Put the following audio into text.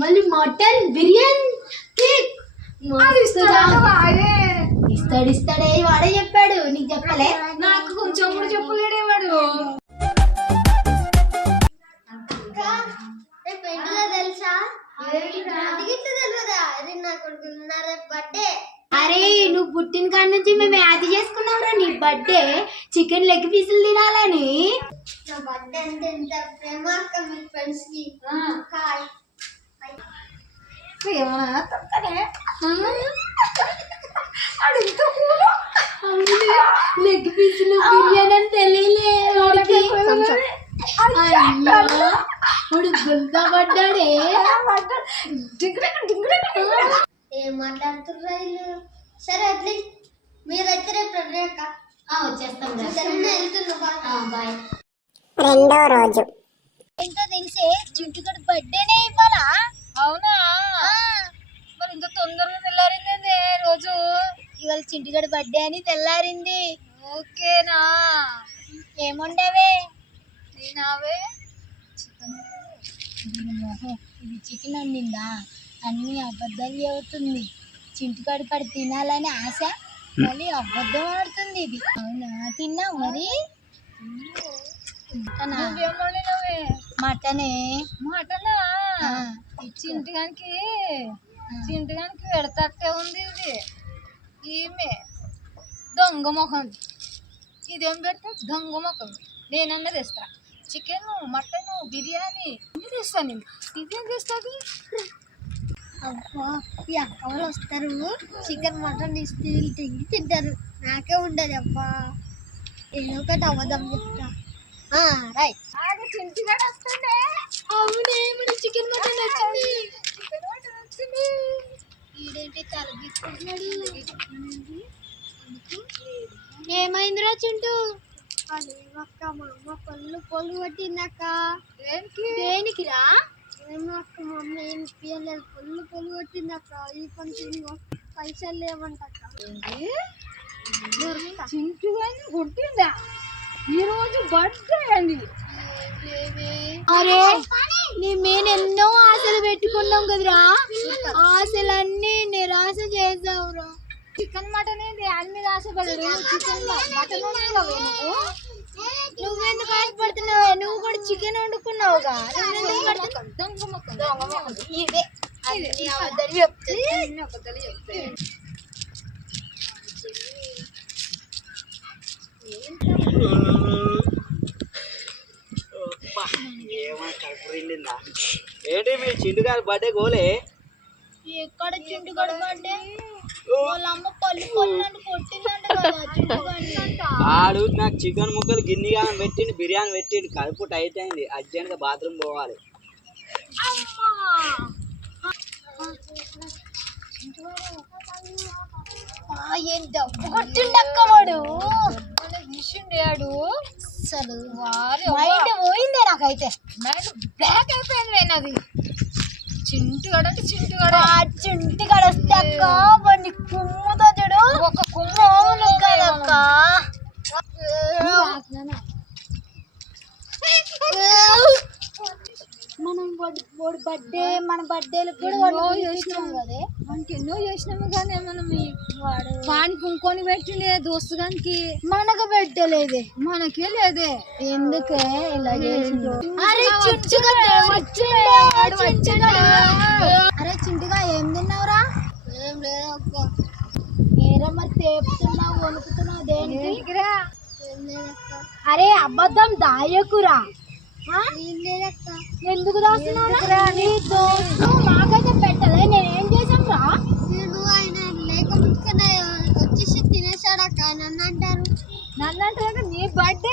మళ్ళీ mutton biryani cake ఇస్తాడే వాడే చెప్పాడు, నీకు చెప్పలే? నాకు కొంచెం కూడా చెప్పలేడే వాడు. తెలుసా బర్త్డే? అరే నువ్వు పుట్టిన కాడి నుంచి మేము యాది చేసుకున్నాం రా నీ బర్త్డే. చికెన్ లెగ్ పీసులు తినాలని. నా బర్త్డే అంటే ఎంత ప్రేమ అక్క మీ ఫ్రెండ్స్ కి. లెగ్ పీసులు బిర్యానీ అని తెలియలే వాడికి. గుంతపడ్డాడే. ఏం మాట్లాడుతుర్రా వీళ్ళు? సరే అట్లీస్ట్ మీరైతే రేపు అక్క వచ్చేస్తాం. బాయ్. రెండో రోజు ఏంటో తెలిసే చింటుగడు బర్త్డేనే ఇవ్వాలా? అవునా? మరి ఇంత తొందరగా తెల్లారింది రోజు. ఇవాళ చింటుగడు బర్త్డే అని తెల్లారింది. ఓకేనా? ఏముండేవే? నేనావే ఇది చికెన్ వండిందా? అన్ని అబద్ధాలు చెబుతుంది. చింటుకాడు కాడు తినాలని ఆశ, మళ్ళీ అబద్ధం ఆడుతుంది ఇది. అవునా? తిన్నావు మరి? మటనే. మటనా? చింటిగానికి పెడతట్టే ఉంది ఇది. ఈమె దొంగ మొహం. ఇదేం పెడితే దొంగ మొహం. నేనన్నా తెస్తా చికెన్, మటన్, బిర్యానీ అన్నీ తెస్తాను నేను. ఇదేం తెస్తుంది? అబ్బా ఈ అక్క వాళ్ళు వస్తారు, చికెన్ మటన్ తింటారు, నాకే ఉండదు. అబ్బా ఏదో ఒకటి అబద్ధం చెప్తా. రైట్. చింటిగాడు వస్తుండే. అవునే మన చికెన్ మటన్ వచ్చింది. ఈడేంటి తలగిస్తున్నాడు? ఏమైందిరా చింటూ? అదేమక్క మా అమ్మ పొల్లు పట్టిందక్క. దేనికిరా? ఏమో అక్క మా అమ్మ ఏం ఇప్పించలేదు, పొల్లు కొట్టిందక్క. ఈ పని పైసలు లేవంటక్క. చింటిగాని కొట్టిందా? ఈరోజు బర్త్డే అండి. అరే నీ మీద ఎన్నో ఆశలు పెట్టుకున్నాం కదరా, ఆశలన్నీ నిరాశ చేసావురా. చికెన్ మటన్ ఏంటి దాని మీద ఆశపడరు? చికెన్ మటన్ నువ్వెందుకు ఆశపడుతున్నావే? నువ్వు కూడా చికెన్ వండుకున్నావుగా. ఇదే అబద్ధాలు చెప్తే. ఏంటి మీ చింటుగారి బర్త్డే గోలే? ఎక్కడ చింటుగాడు బర్త్డే? వాళ్ళ అమ్మ పళ్ళు కొట్టిందంట కదా. ఆడు నాకు చికెన్ ముక్కలు గిన్నెగా పెట్టిండు, బిర్యానీ పెట్టిండు, కడుపుట అయిపోయింది. అర్జెంట్గా బాత్రూమ్ పోవాలి. ఏం డబ్బు కొట్టిండక్క వాడు. విషుండాడు అసలు మైండ్ పోయిందే నాకైతే. మైండ్ బ్లాక్ అయిపోయింది నాది. చింటుగాడు అంటే చింటిగాడు వస్తే అక్క వాడిని కుమ్ముతో చూడు. ఒక కుమ్ము కదక్క. మనం బర్త్డే మన బర్త్డేలకు కూడా చేసినాం కదే. మనకి ఎన్నో చేసినాము కానీ మనం వాడి కుంకొని పెట్టిండే దోస్తు గానికి. మనకు పెట్టలేదే, మనకే లేదే. ఎందుకే ఇలా చేసిండు? అరే చింటుగా ఏం తిన్నావురా? ఏం లేదక్క. ఏరా మరి తేపుతున్నావు, వణుకుతున్నావు దేనికి? అరే అబద్ధం దాయకురా. ఎందుకు దాస్తున్నావురా? నీ దోస్తు నాకైతే పెట్టలే, నేనేం చేసాం రా? ఆయన లేక ముందుకనే వచ్చేసి తినేసాడక్క. నన్ను అంటారు. నీ బర్త్డే